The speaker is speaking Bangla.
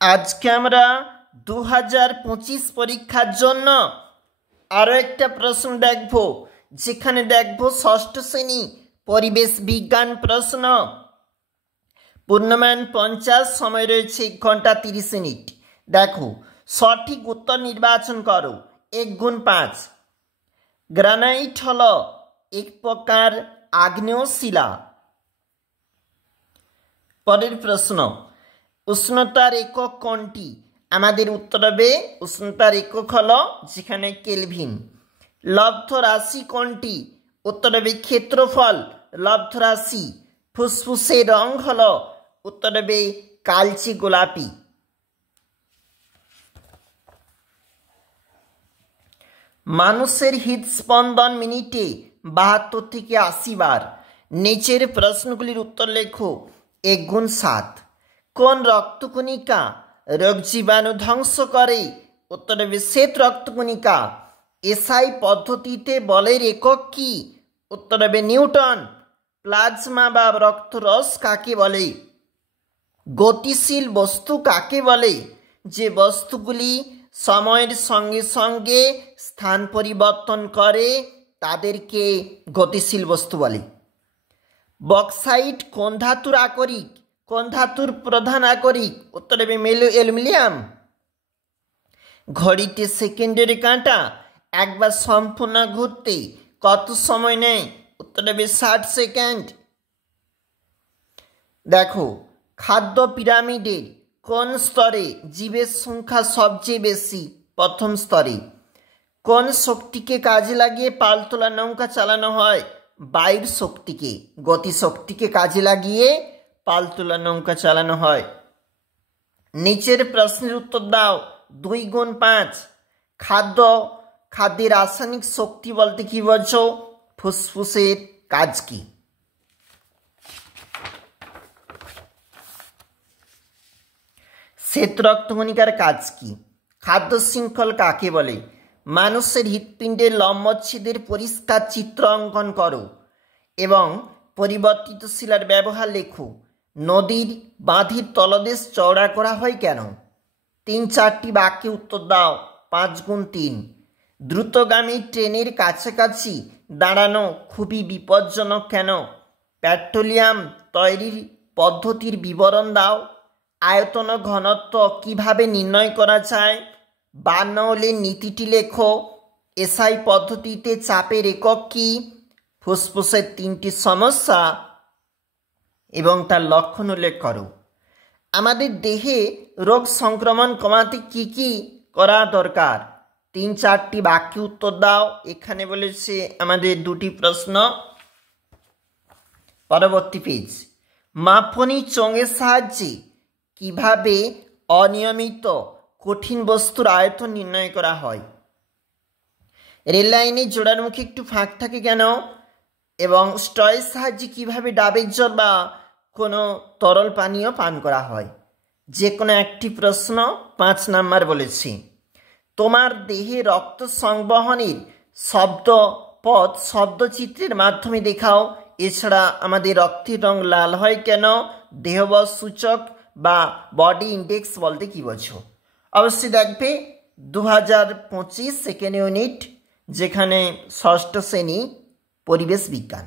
আজকে আমরা 2025 পরীক্ষার জন্য আরও একটা প্রশ্ন দেখব, যেখানে দেখব ষষ্ঠ শ্রেণী পরিবেশ বিজ্ঞান প্রশ্ন। পূর্ণমান 50, সময় রয়েছে 1 ঘন্টা 30 মিনিট। দেখো, সঠিক উত্তর নির্বাচন করো। 1 গুণ 5। গ্রানাইট হলো এক প্রকার আগ্নেয় শিলা। পরের প্রশ্ন, উষ্ণতার একক কোনটি? আমাদের উত্তর হবে উষ্ণতার একক হলো যেখানে কেলভিন। লব্ধ রাশি কোনটি? উত্তর হবে ক্ষেত্রফল। লব্ধ রাশি। ফুসফুসের রং হলো উত্তর হবে কালচে গোলাপি। মানুষের হৃদস্পন্দন মিনিটে 72 থেকে 80 বার। নিচের প্রশ্নগুলির উত্তর লেখো। 1 গুণ 7। কোন রক্তকণিকা রোগ জীবাণু ধ্বংস করে? উত্তর হবে শ্বেত রক্তকণিকা। এসআই পদ্ধতিতে বলের একক কি? উত্তর হবে নিউটন। প্লাজমা বা রক্তরস কাকে বলে? গতিশীল বস্তু কাকে বলে? যে বস্তুগুলি সময়ের সঙ্গে সঙ্গে স্থান পরিবর্তন করে তাদেরকে গতিশীল বস্তু বলে। বক্সাইট কোন ধাতুর আকরিক? কোন ধাতুর প্রধান আকরিক? উত্তর হবে অ্যালুমিনিয়াম। ঘড়িতে সেকেন্ডের কাঁটা একবার সম্পূর্ণ ঘুরতে কত সময় নেয়? উত্তর হবে 60 সেকেন্ড। দেখো, খাদ্য পিরামিডের কোন স্তরে জীবের সংখ্যা সবচেয়ে বেশি? প্রথম স্তরে। কোন শক্তিকে কাজে লাগিয়ে পালতোলা নৌকা চালানো হয়? বায়ুর শক্তিকে, গতিশক্তিকে কাজে লাগিয়ে পালতোলা নৌকা চালানো হয়। নিচের প্রশ্নের উত্তর দাও। 2 গুণ 5। খাদ্যের রাসায়নিক শক্তি বলতে কি বোঝো? ফুসফুসের কাজ কি? শ্বেত রক্তকণিকার কাজ কি? খাদ্য শৃঙ্খল কাকে বলে? মানুষের হৃৎপিণ্ডের লম্বচ্ছেদের পরিষ্কার চিত্র অঙ্কন করো এবং পরিবর্তিত শিলার ব্যবহার লেখো। নদীর বাঁধের তলদেশ চওড়া করা হয় কেন? 3-4টি বাক্যে উত্তর দাও। 5 গুণ 3। দ্রুতগামী ট্রেনের কাছাকাছি দাঁড়ানো খুবই বিপজ্জনক কেন? পেট্রোলিয়াম তৈরির পদ্ধতির বিবরণ দাও। আয়তন ঘনত্ব কিভাবে নির্ণয় করা যায়? বার্নৌলির নীতিটি লেখো। এসআই পদ্ধতিতে চাপের একক কি? ফুসফুসের 3টি সমস্যা এবং তার লক্ষণ উল্লেখ করো। আমাদের দেহে রোগ সংক্রমণ কমাতে কি কি করা দরকার? 3-4টি বাক্যে উত্তর দাও। এখানে বলেছে আমাদের 2টি প্রশ্ন। পরবর্তী পেজ। মাপনী চোঙের সাহায্যে কিভাবে অনিয়মিত কঠিন বস্তুর আয়তন নির্ণয় করা হয়? রেল লাইনে জোড়ার মুখে একটু ফাঁক থাকে কেন? এবং স্ট্রয়ের সাহায্যে কিভাবে ডাবের জল বা কোনো তরল পানীয় পান করা হয়? যে কোনো একটি প্রশ্ন 5 নাম্বার বলেছি। তোমার দেহে রক্ত সংবহনের শব্দপথ শব্দচিত্রের মাধ্যমে দেখাও। এছাড়া আমাদের রক্তের রং লাল হয় কেন? দেহবল সূচক বা বডি ইন্ডেক্স বলতে কি বোঝো? অবশ্যই দেখবে 2025 সেকেন্ড ইউনিট, যেখানে ষষ্ঠ শ্রেণী পরিবেশ বিজ্ঞান।